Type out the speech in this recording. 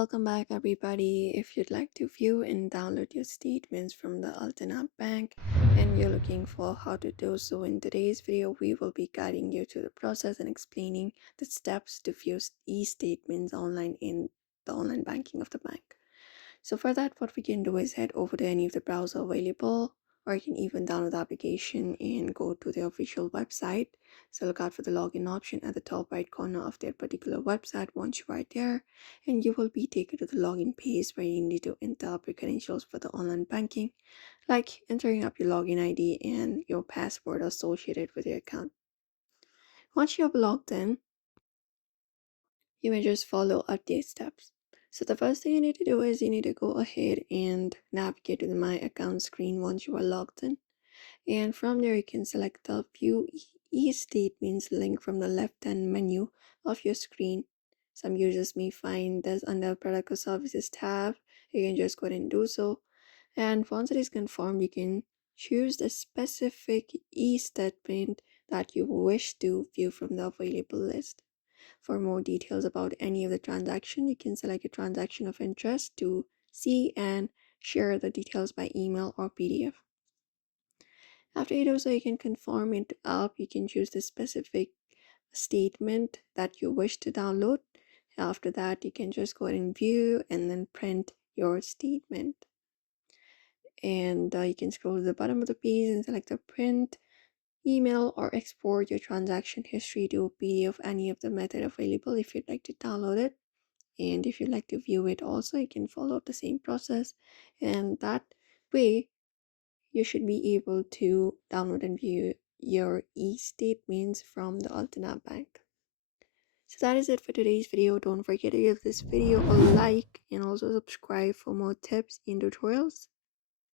welcome back everybody. If you'd like to view and download your statements from the Alterna Bank and you're looking for how to do so, in today's video we will be guiding you through the process and explaining the steps to view e-statements online in the online banking of the bank. So for that, what we can do is head over to any of the browser available, or you can even download the application and go to the official website. So look out for the login option at the top right corner of their particular website. Once you are there, and you will be taken to the login page where you need to enter up your credentials for the online banking, like entering up your login ID and your password associated with your account. Once you have logged in, you may just follow update steps. So the first thing you need to do is you need to go ahead and navigate to the My Account screen once you are logged in. And from there you can select the View e-statements link from the left-hand menu of your screen. Some users may find this under Product or Services tab. You can just go ahead and do so. And once it is confirmed, you can choose the specific e-statement that you wish to view from the available list. For more details about any of the transaction, you can select a transaction of interest to see and share the details by email or PDF. After you do so, you can confirm it up. You can choose the specific statement that you wish to download. After that, you can just go ahead and view and then print your statement. And you can scroll to the bottom of the page and select the print, email, or export your transaction history to a PDF, any of the method available if you'd like to download it. And if you'd like to view it also, you can follow the same process, and that way you should be able to download and view your e-statements from the Alterna Bank. So that is it for today's video. Don't forget to give this video a like and also subscribe for more tips and tutorials.